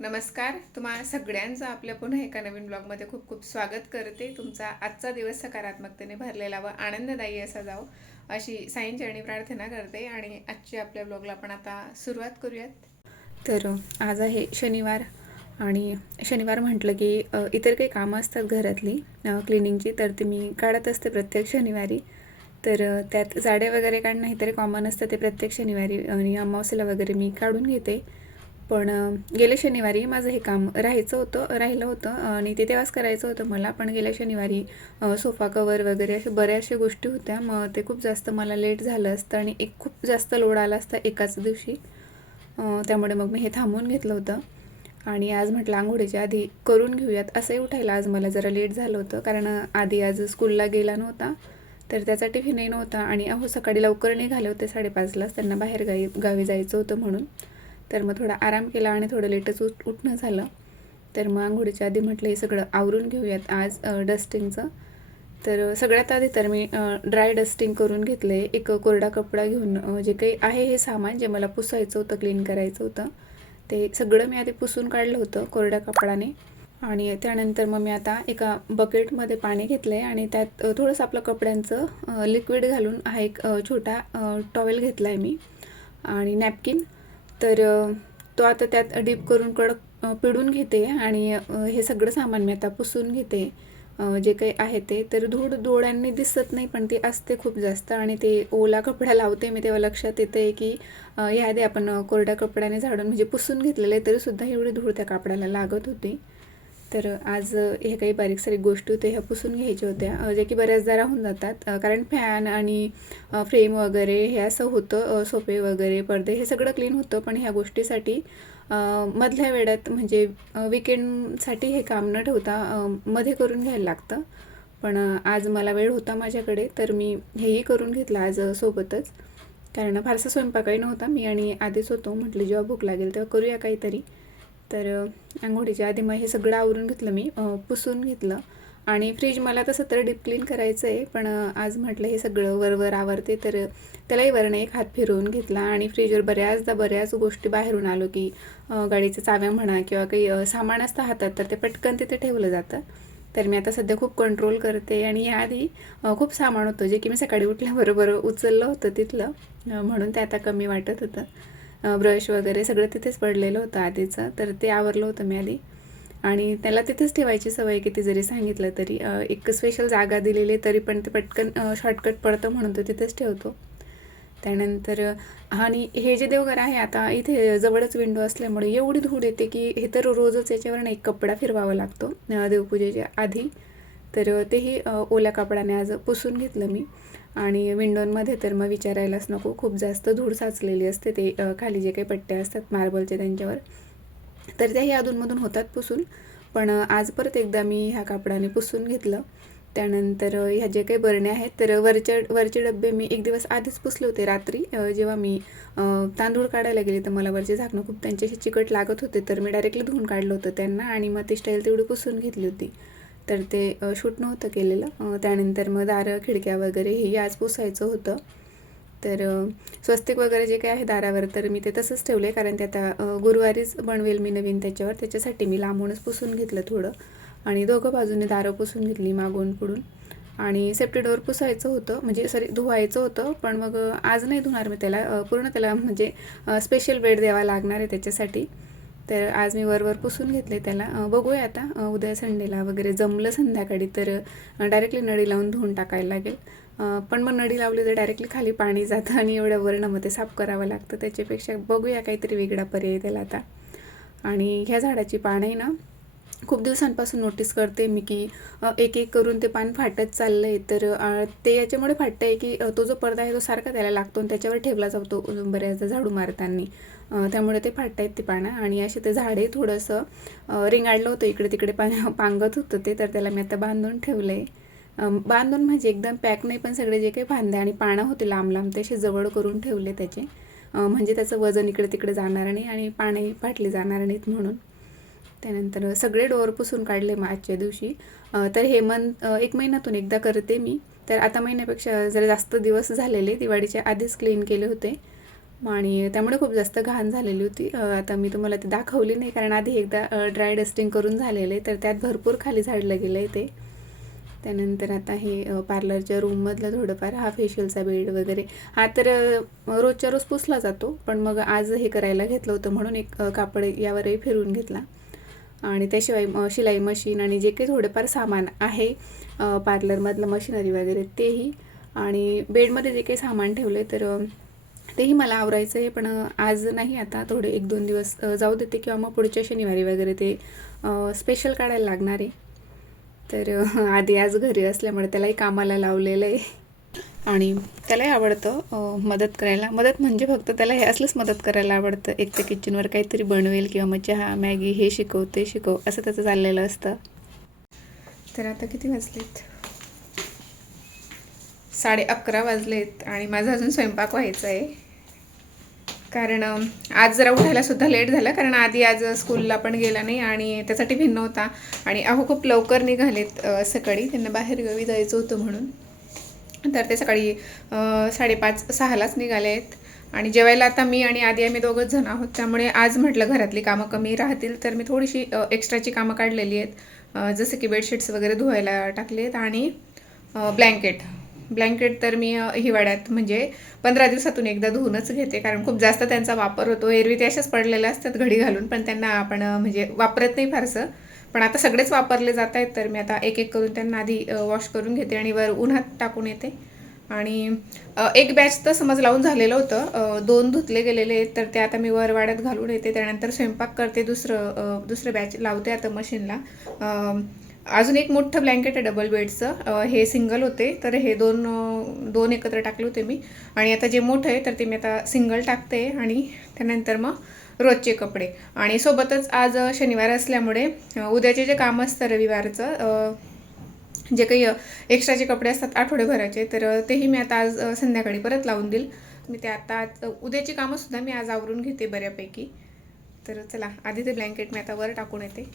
नमस्कार. तुम्हा सगळ्यांचं आपल्या पुन्हा एका नवीन ब्लॉगमध्ये खूप खूप स्वागत करते. तुमचा आजचा दिवस सकारात्मकतेने भरलेला व आनंददायी असा जावो अशी साईंचरणी प्रार्थना करते आणि आजची आपल्या ब्लॉगला आपण आता सुरुवात करूयात. तर आज आहे शनिवार आणि शनिवार म्हटलं की इतर काही कामं असतात घरातली क्लिनिंगची, तर ती मी काढत असते प्रत्येक शनिवारी. तर त्यात जाडे वगैरे काढणं हे तरी कॉमन असतं, ते प्रत्येक शनिवारी आणि अमावस्येला वगैरे मी काढून घेते. पण गेल्या शनिवारी माझं हे काम राहिलं होतं आणि ते तेव्हाच करायचं होतं मला. पण गेल्या शनिवारी सोफा कवर वगैरे अशा बऱ्याचशा गोष्टी होत्या. मग ते खूप जास्त मला लेट झालं असतं आणि एक खूप जास्त लोड आला असता एकाच दिवशी. त्यामुळे मग मी हे थांबवून घेतलं होतं आणि आज म्हटलं आंघोळीच्या आधी करून घेऊयात. असंही उठायला आज मला जरा लेट झालं होतं, कारण आधी आज स्कूलला गेला नव्हता, तर त्याचा टिफिनही नव्हता आणि सकाळी लवकर निघाले होते 5:30लाच. त्यांना बाहेर गावी जायचं होतं म्हणून. तर मग थोडा आराम केला आणि थोडं लेटच उठणं झालं. तर मग आंघोळीच्या आधी म्हटलं हे सगळं आवरून घेऊयात आज डस्टिंगचं. तर सगळ्यात आधी तर मी ड्राय डस्टिंग करून घेतलं आहे. एक कोरडा कपडा घेऊन जे काही आहे हे सामान जे मला पुसायचं होतं, क्लीन करायचं होतं, ते सगळं मी आधी पुसून काढलं होतं कोरड्या कपडाने. आणि त्यानंतर मग मी आता एका बकेटमध्ये पाणी घेतलं आहे आणि त्यात थोडंसं आपलं कपड्यांचं लिक्विड घालून हा एक छोटा टॉवेल घेतला आहे मी आणि नॅपकिन. तर तो आता त्यात डीप करून कडक पिळून घेते आणि हे सगळं सामान मी आता पुसून घेते. जे काही आहे ते तर धूळ डोळ्यांनी दिसत नाही, पण ती असते खूप जास्त. आणि ते ओला कपडा लावते मी तेव्हा लक्षात येते की याआधी आपण कोरड्या कपड्याने झाडून म्हणजे पुसून घेतलेलं आहे, तरीसुद्धा एवढी धूळ त्या कापडाला लागत होती. तर आज हे काही बारीक सारीक गोष्टी होत्या, ह्या पुसून घ्यायच्या होत्या, जे की बऱ्याचदा राहून जातात. कारण फॅन आणि फ्रेम वगैरे हे असं होतं, सोफे वगैरे पडदे हे सगळं क्लीन होतं, पण ह्या गोष्टीसाठी मधल्या वेळात म्हणजे विकेंडसाठी हे काम न ठेवता मध्ये करून घ्यायला लागतं. पण आज मला वेळ होता माझ्याकडे, तर मी हेही करून घेतलं आज सोबतच. कारण फारसा स्वयंपाकही नव्हता, मी आणि आधीच होतो. म्हटलं जेव्हा भूक लागेल तेव्हा करूया काहीतरी. तर आंघोळीच्या आधी मग हे सगळं आवरून घेतलं मी, पुसून घेतलं. आणि फ्रीज मला तसं तर डीप क्लीन करायचं आहे, पण आज म्हटलं हे सगळं वरवर आवरते, तर त्यालाही वरनं एक हात फिरवून घेतला. आणि फ्रीजवर बऱ्याच गोष्टी बाहेरून आलो की गाडीच्या चाव्या म्हणा किंवा काही सामान असतं हातात, तर ते पटकन तिथे ठेवलं जातं. तर मी आता सध्या खूप कंट्रोल करते. आणि याआधी खूप सामान होतं जे की मी सकाळी उठल्याबरोबर उचललं होतं तिथलं, म्हणून ते आता कमी वाटत होतं. ब्रश वगैरे सगळं तिथेच पडलेलं होतं आधीचं, तर ते आवरलं होतं मी आधी. आणि त्याला तिथेच ठेवायची सवय, किती जरी सांगितलं तरी. एक स्पेशल जागा दिलेली तरी पण ते पटकन शॉर्टकट पडतं म्हणून तो तिथेच ठेवतो. त्यानंतर आणि हे जे देवघर आहे आता इथे जवळच विंडो असल्यामुळे एवढी धूळ येते की हे तर रोजच याच्यावर एक कपडा फिरवावा लागतो देवपूजेच्या आधी. तर तेही ओल्या कपड्याने आज पुसून घेतलं मी. आणि विंडोंमध्ये तर मग विचारायलाच नको, खूप जास्त धूळ साचलेली असते. ते खाली जे काही पट्टे असतात मार्बलचे त्यांच्यावर, तर त्याही अधूनमधून होतात पुसून. पण आज परत एकदा मी ह्या कापडाने पुसून घेतलं. त्यानंतर ह्या जे काही बरण्या आहेत, तर वरचे डबे मी एक दिवस आधीच पुसले होते रात्री. जेव्हा मी तांदूळ काढायला गेले तर मला वरचे झाकणं खूप त्यांच्याशी चिकट लागत होते, तर मी डायरेक्टली धुवून काढलं होतं त्यांना आणि मग ती स्टाईल तेवढी पुसून घेतली होती. तर ते शूट नव्हतं केलेलं. त्यानंतर मग दारं खिडक्या वगैरे हेही आज पुसायचं होतं. तर स्वस्तिक वगैरे जे काही आहे दारावर, तर मी ते तसंच ठेवलं आहे, कारण ते आता गुरुवारीच बनवेल मी नवीन त्याच्यासाठी मी लांबूनच पुसून घेतलं थोडं. आणि दोघं बाजूने दारं पुसून घेतली मागून पुढून. आणि सेफ्टी डोअर पुसायचं होतं, म्हणजे धुवायचं होतं, पण मग आज नाही धुणार मी त्याला पूर्ण. त्याला म्हणजे स्पेशल वेळ द्यावा लागणार आहे त्याच्यासाठी. तर आज मी वरवर पुसून घेतले त्याला. बघूया आता उद्या संडेला वगैरे जमलं संध्याकाळी तर डायरेक्टली नळी लावून धुवून टाकायला लागेल. पण मग नळी लावली तर डायरेक्टली खाली पाणी जातं आणि एवढ्या वरनं मग ते साफ करावं लागतं. त्याच्यापेक्षा बघूया काहीतरी वेगळा पर्याय त्याला आता. आणि ह्या झाडाची पानंही ना खूप दिवसांपासून नोटीस करते मी की एक एक करून ते पान फाटत चाललं आहे. तर ते याच्यामुळे फाटतं आहे की तो जो पडदा आहे तो सारखा त्याला लागतो आणि त्याच्यावर ठेवला जातो बऱ्याचदा झाडू मारताना. त्यामुळे ते फाटत आहेत ती पानं. आणि असे ते झाडे थोडंसं रिंगाडलं होतं, इकडे तिकडे पांगत होतं ते, तर त्याला मी आता बांधून ठेवलं आहे. बांधून म्हणजे एकदम पॅक नाही, पण सगळे जे काही फांदे आणि पानं होते लांब लांब ते असे जवळ करून ठेवले त्याचे, म्हणजे त्याचं वजन इकडे तिकडे जाणार नाही आणि पानंही फाटली जाणार नाहीत म्हणून. त्यानंतर सगळे डोअर पुसून काढले मग आजच्या दिवशी. तर हे एक महिन्यातून एकदा करते मी. तर आता महिन्यापेक्षा जरा जास्त दिवस झालेले, दिवाळीच्या आधीच क्लीन केले होते. आणि त्यामुळे खूप जास्त घाण झालेली होती. आता मी तुम्हाला ती दाखवली नाही कारण आधी एकदा ड्राय डस्टिंग करून झालेलं आहे, तर त्यात भरपूर खाली झाडलं गेलं आहे ते. त्यानंतर आता हे पार्लरच्या रूममधलं थोडंफार, हा फेशियलचा बेड वगैरे, हा तर रोजच्या रोज पुसला जातो, पण मग आज हे करायला घेतलं होतं म्हणून एक कापड यावरही फिरवून घेतला. आणि त्याशिवाय शिलाई मशीन आणि जे काही थोडंफार सामान आहे पार्लरमधलं मशिनरी वगैरे तेही, आणि बेडमध्ये जे काही सामान ठेवलं आहे तर तेही मला आवरायचं आहे. पण आज नाही, आता थोडे 1-2 दिवस जाऊ देते किंवा मग पुढच्या शनिवारी वगैरे ते स्पेशल काढायला लागणार आहे. तर आधी आज घरी असल्यामुळे त्यालाही कामाला लावलेलं आहे आणि त्यालाही आवडतं मदत करायला. मदत म्हणजे फक्त त्याला हे असलंच मदत करायला आवडतं. एक तर किचनवर काहीतरी बनवेल किंवा मग चहा मॅगी हे शिकव ते शिकव असं त्याचं चाललेलं असतं. तर आता किती वाजलेत? 11:30 वाजलेत आणि माझा अजून स्वयंपाक व्हायचा आहे. कारण आज जरा उठायला सुद्धा लेट झालं, कारण आधी आज स्कूलला पण गेला नाही आणि त्याचा टिफिन नव्हता. आणि अहो खूप लवकर निघालेत सकाळी, त्यांना बाहेर गावी जायचं होतं म्हणून. तर ते सकाळी 5:30-6लाच निघाले आहेत. आणि जेवायला आता मी आणि आधी आम्ही दोघंच जण आहोत, त्यामुळे आज म्हटलं घरातली कामं कमी राहतील, तर मी थोडीशी एक्स्ट्राची कामं काढलेली आहेत. जसं की बेडशीट्स वगैरे धुवायला टाकले आहेत आणि ब्लँकेट तर मी हिवाळ्यात म्हणजे 15 दिवसातून एकदा धुवूनच घेते, कारण खूप जास्त त्यांचा वापर होतो. एरवी ते अशाच पडलेल्या असतात घडी घालून, पण त्यांना आपण म्हणजे वापरत नाही फारसं. पण आता सगळेच वापरले जात आहेत, तर मी आता एक एक करून त्यांना आधी वॉश करून घेते आणि वर उन्हात टाकून येते. आणि एक बॅच तर समज लावून झालेलं होतं, 2 धुतले गेलेले आहेत, तर ते आता मी वर वाड्यात घालून येते. त्यानंतर स्वयंपाक करते, दुसरं बॅच लावते आता मशीनला. अजून एक मोठं ब्लँकेट आहे डबल बेडचं, हे सिंगल होते, तर हे दोन एकत्र टाकले होते मी. आणि आता जे मोठं आहे तर ते मी आता सिंगल टाकते. आणि त्यानंतर मग रोजचे कपडे. आणि सोबतच आज शनिवार असल्यामुळे उद्याचे जे काम असतं रविवारचं, जे काही एक्स्ट्राचे कपडे असतात आठवड्याभराचे, तर तेही मी आता आज संध्याकाळी परत लावून देईल. मी ते आता उद्याची कामंसुद्धा मी आज आवरून घेते बऱ्यापैकी. तर चला, आधी ते ब्लँकेट मी आता वर टाकून येते.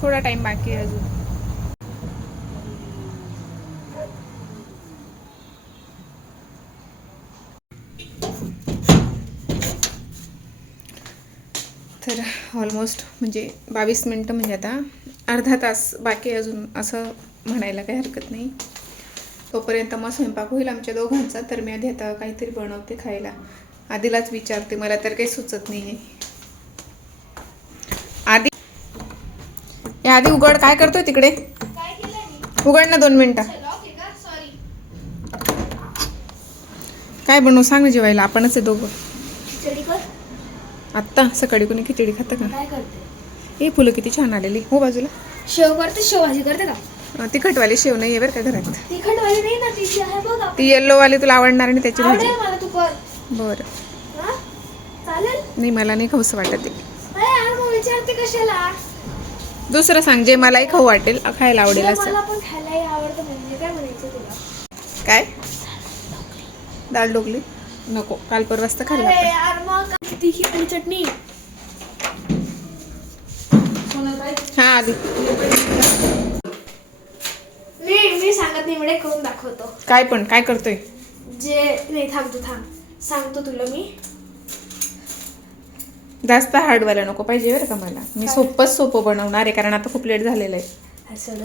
थोडा टाइम बाकी आहे अजून. तर ऑलमोस्ट म्हणजे 22 मिनटं, म्हणजे आता अर्धा तास बाकी अजून असं म्हणायला काही हरकत नाही. तोपर्यंत मग स्वयंपाक होईल आमच्या दोघांचा. तर मी आधी आता काहीतरी बनवते खायला. आधीलाच विचारते, मला तर काही सुचत नाही आहे. आधी उघड, काय करतोय तिकडे? उघड ना 2 मिनटं. काय बनवू सांग ना जेवायला? आपणच आहे दोघं. आत्ता सकाळी कोणी खिचडी खातं का? काय करते? हे फुलं किती छान आलेली हो बाजूला. शेव करते, शेवभाजी करते का? तिखटवाली शेव नाही आहे बरं का घरात. तिखटवाली नाही ना, ती जी आहे बघ. ती येल्लोवाली तुला आवडणार आणि त्याची भाजी. आवडेल मला, तू कर. बरं. हा? चालेल? नाही, मला नाही खाऊसं वाटत ते. अरे यार, मग विचारते कशाला? दुसरं सांग जे मलाही खाऊ वाटेल, खायला आवडेल असं. मला पण खायला आवडतं. म्हणजे काय म्हणायचं तुला? काय? दाल ढोकली नको, काल परवाच तर खाल्ला अरे आपण. यार, मग तिखी आणि चटणी. हा आधी मी सांगत नाही, म्हणजे करून दाखवतो. काय पण काय करतोय? जे नाही, थांब सांगतो तुला मी. जास्त हार्डवाला नको पाहिजे बरं का मला. मी सोपं बनवणार आहे, कारण आता खूप लेट झालेलं आहे. असं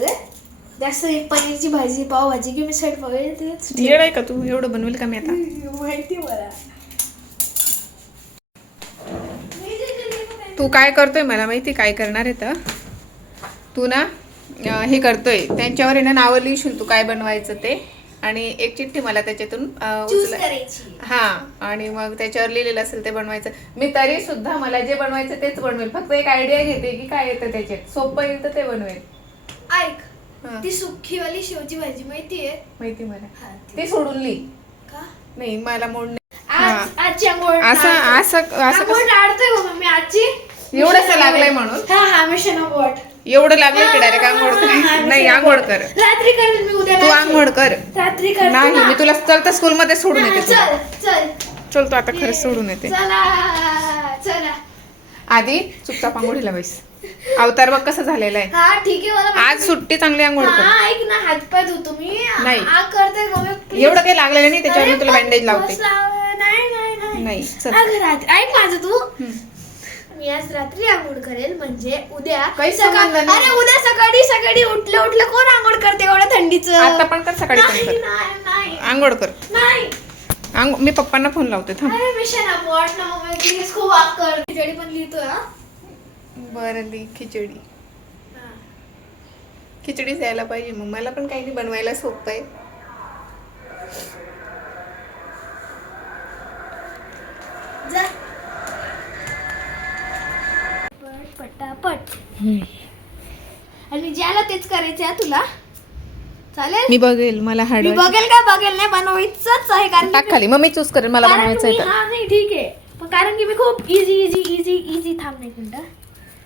जास्त पनीरची भाजी, पावभाजी की मिसळ पाव येड आहे का तू? एवढं बनवेल का मी आता? माहिती मला. तू काय करतोय मला माहिती काय करणार आहे तर. तू ना हे करतोय, त्यांच्यावर आहे ना नावं लिहिशील तू काय बनवायचं ते, आणि एक चिठ्ठी मला त्याच्यातून हा, आणि मग त्याच्यावर लिहिलेलं असेल ते बनवायचं. मी तरी सुद्धा मला जे बनवायचं तेच बनवेल, फक्त एक आयडिया घेते की काय येतं त्याच्यात, सोपं येईल तर ते बनवेल. ऐक, ती सुखीवाली शेवची भाजी माहितीये? माहिती मला. ते सोडून लिही. का नाही, मला मोड नाही. आजची आंघोळ असं लाडतोय मग मी आजची. एवढंच लागलंय म्हणून. हा मिशन बोट एवढं लागलं की डायरेक्ट आंघोळ कर. नाही, आंघोळ कर. रात्री कर, मी उद्या तू आंघोळ कर. रात्री कर. नाही, मी तुला चलता स्कूल मध्ये सोडून येते. चल चल तू आता खरंच सोडून येते. चला. आधी चुपचाप आंघोळीला बैस. अवतार बघ कसं झालेला आहे. हा ठीक आहे मला माहिती. आज सुट्टी चांगली आंघोळ कर. हा ऐक ना, हातपाय धुतो मी. नाही. करते मम्मी please. एवढं काही लागलेलं नाही त्याच्यावर मी तुला अरे, बँडेज पण लावते. बस नाही नाही नाही नाही चल. अगं ऐक माझं तू. हम्म. मी आज रात्री आंघोळ करेल म्हणजे उद्या काही संबंध नाही. अरे उद्या सकाळी उठलं कोण आंघोळ करते एवढ्या थंडीचं. आता पण कर, सकाळी पण नाही कर. नाही नाही आंघोळ कर. नाही. मी पप्पांना फोन लावते थांब. अरे मिशन अपॉट ना मम्मी प्लीज खूप वाक कर. खिचडी पण लिहितोय हा. बरं ली खिचडी. खिचडीच यायला पाहिजे मग मला पण काही नाही बनवायला सोपं आहे. जा. पटापट आणि ज्याला तेच करायचं आहे तुला चालेल. मी बघेल मला हार्ड मी बघेल का बघेल नाही बनवायचंच आहे कारण टाक खाली मग मी चूज करेल मला कारण बनवायचं मी- आहे तर. हा नाही ठीक आहे पण कारण की मी खूप इझी थांब नाही मिनिटं.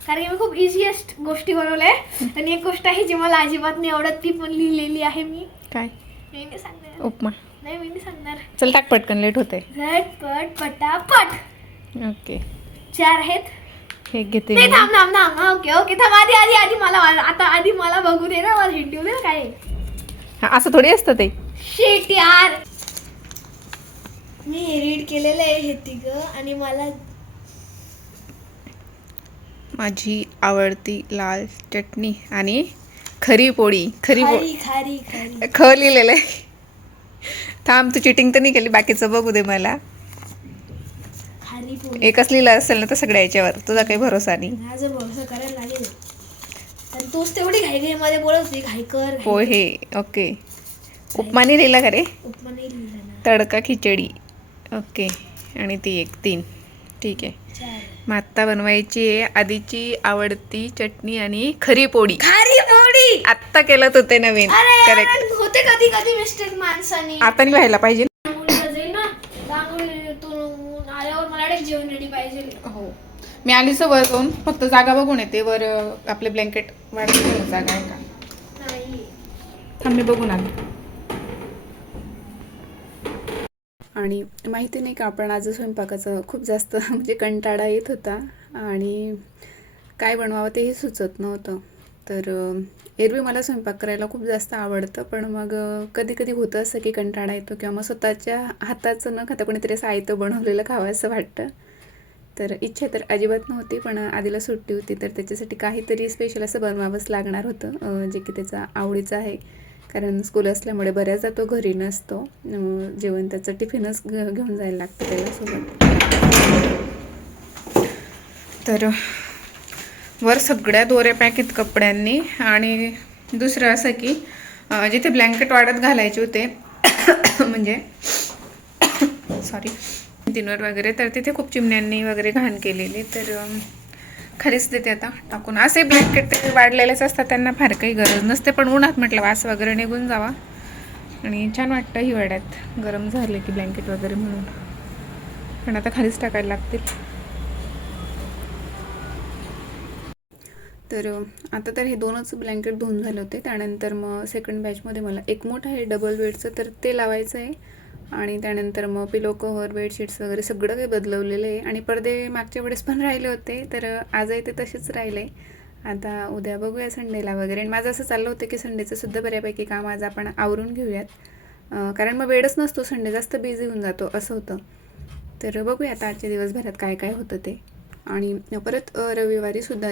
कारण की मी खूप इझिएस्ट गोष्टी बनवल्या आणि एक गोष्ट आहे जी मला अजिबात नाही आवडत ती पण लिहिलेली आहे मी. काय मी नाही सांगणार. उपमा. नाही मी नाही सांगणार. चल टाक पटकन लेट होते. झटपट पटापट. ओके 4 आहेत. हे घेते नाही मी. थांब ओके थांब आधी मला बघू दे ना मला हिंट दे काय. हा, असं थोडी असतं ते. शिट यार मी रीड केलेलं आहे हे तिघं आणि मला माझी आवडती लाल चटणी आणि खरी पोळी. खरी पोळी खारी ख लिहिलेलं आहे. थांब तू चिटिंग तर नाही केली बाकीचं बघू दे मला. खारी पोळी. एकच लिहिलं असेल ना तर सगळ्या याच्यावर तुझा काही भरोसा नाही. माझा भरोसा करायला लागेल आणि तोच तेवढी घाई मध्ये बोलत होती घाई कर पोहे ओके. उपमा नाही लिहिला का रे. उपमा नाही लिहिला ना. तडका खिचडी ओके आणि ती एक 3 ठीक आहे. 4 मग आत्ता बनवायची आहे आधीची आवडती चटणी आणि खरी पोळी. खारी पोळी. आत्ता केलं होते नवीन अरे करेक्ट. यार, होते कधी कधी मिस्टेक माणसानी. आता नाही व्हायला पाहिजे. आंघोळीला जाईल ना आंघोळीतून आल्यावर मला डायरेक्ट जेवण रेडी पाहिजे. हो मी आलीच वर जाऊन फक्त जागा बघून येते. वर आपले ब्लँकेट वाढवून जागा आहे का नाही थांब मी बघून आले. आणि माहिती नाही का आपण आज स्वयंपाकाचं खूप जास्त म्हणजे कंटाळा येत होता आणि काय बनवावं तेही सुचत नव्हतं. तर एरवी मला स्वयंपाक करायला खूप जास्त आवडतं पण मग कधी कधी होतं असं की कंटाळा येतो किंवा मग स्वतःच्या हाताचं न खाता कोणीतरी असं आयतं बनवलेलं खावं असं वाटतं. तर इच्छा तर अजिबात नव्हती पण आधीला सुट्टी होती तर त्याच्यासाठी काहीतरी स्पेशल असं बनवावंच लागणार होतं जे की त्याचा आवडीचं आहे. कारण स्कूल असल्यामुळे बऱ्याचदा तो घरी नसतो. जेवण त्याचं टिफिनच घेऊन जायला लागतं त्याला सोबत. तर वर सगळ्या दोऱ्या पॅक आहेत कपड्यांनी आणि दुसरं असं की जिथे ब्लँकेट वाढत घालायचे होते म्हणजे सॉरी दिनवर वगैरे तर तिथे खूप चिमण्यांनी वगैरे घाण केलेली तर खालीच देते आता टाकून. असे ब्लँकेट ते वाढलेलेच असतात त्यांना फार काही गरज नसते पण उन्हात म्हटलं वास वगैरे निघून जावा आणि छान वाटतं हिवाळ्यात गरम झाले की ब्लँकेट वगैरे म्हणून. पण आता खालीच टाकायला लागतील. तर आता तर हे 2च ब्लँकेट धुवून झाले होते. त्यानंतर मग सेकंड बॅचमध्ये मला एक मोठं आहे डबल बेडचं तर ते लावायचं आहे आणि त्यानंतर मग पिलो कव्हर बेडशीट्स वगैरे सगळं काही बदलवलेलं आहे आणि पडदे मागच्या वेळेस पण राहिले होते तर आजही ते तसेच राहिले. आता उद्या बघूया संडेला वगैरे. आणि माझं असं चाललं होतं की संडेचं सुद्धा बऱ्यापैकी काम आज आपण आवरून घेऊयात कारण मग वेळच नसतो संडे जास्त बिझी होऊन जातो असं होतं. तर बघूया आता आजच्या दिवसभरात काय काय होतं ते. आणि परत रविवारीसुद्धा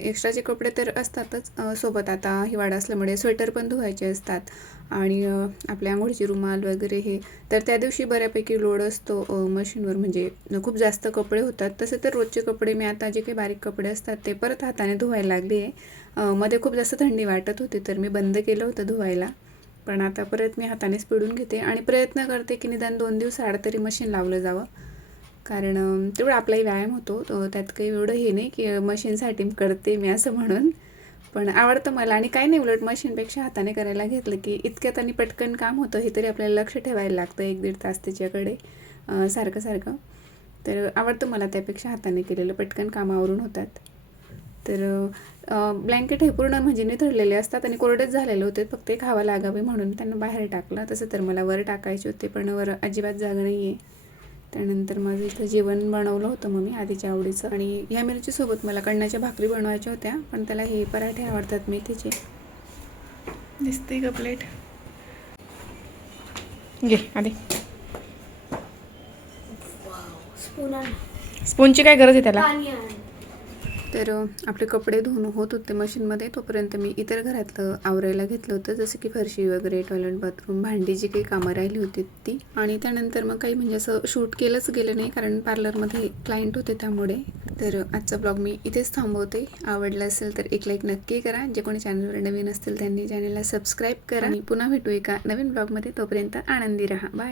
एक्स्ट्राचे कपडे तर असतातच सोबत. आता हिवाळा असल्यामुळे स्वेटर पण धुवायचे असतात आणि आपल्या आंघोळीची रुमाल वगैरे हे तर त्या दिवशी बऱ्यापैकी लोड असतो मशीनवर म्हणजे खूप जास्त कपडे होतात. तसे तर रोजचे कपडे मी आता जे काही बारीक कपडे असतात ते परत हाताने धुवायला लागली आहे. मध्ये खूप जास्त थंडी वाटत होती तर मी बंद केलं होतं धुवायला पण आता परत मी हातानेच पिळून घेते आणि प्रयत्न करते की निदान 2 दिवस आड तरी मशीन लावलं जावं कारण तेवढा आपलाही व्यायाम होतो. त्यात काही एवढं हे नाही की मशीनसाठी करते मी असं म्हणून पण आवडतं मला. आणि काही नाही उलट मशीनपेक्षा हाताने करायला घेतलं की इतक्यात आणि पटकन काम होतं. हे तरी आपल्याला लक्ष ठेवायला लागतं 1-1.5 तास त्याच्याकडे सारखं तर आवडतं मला त्यापेक्षा हाताने केलेलं. पटकन कामावरून होतात. तर ब्लँकेट हे पूर्ण म्हणजे निथळलेले असतात आणि कोरडेच झालेले होते फक्त एक हवा लागावी म्हणून त्यांना बाहेर टाकलं. तसं तर मला वर टाकायचे होते पण वर अजिबात जागा नाही आहे त्यानंतर माझं इथं जेवण बनवलं होतं मग मी आधीच्या आवडीचं. आणि ह्या मिरचीसोबत मला कणण्याच्या भाकरी बनवायच्या होत्या, पण त्याला हे पराठे आवडतात मेथीचे. दिसते का प्लेट? घे आधी. स्पून आण. स्पूनची काय गरज आहे त्याला? पाणी आण. तर आपले कपडे धुवून होत होते मशीनमध्ये, तोपर्यंत मी इतर घरातलं आवरायला घेतलं होतं, जसं की फरशी वगैरे, टॉयलेट, बाथरूम, भांडी जी काही कामं राहिली होती ती. आणि त्यानंतर मग काही म्हणजे असं शूट केलंच गेलं नाही, कारण पार्लरमध्ये क्लायंट होते त्यामुळे. तर आजचा ब्लॉग मी इथेच थांबवते. आवडला असेल तर एक लाईक नक्की करा. जे कोणी चॅनलवर नवीन असतील त्यांनी चॅनलला सबस्क्राईब करा. आणि पुन्हा भेटू एका नवीन ब्लॉगमध्ये. तोपर्यंत आनंदी राहा. बाय.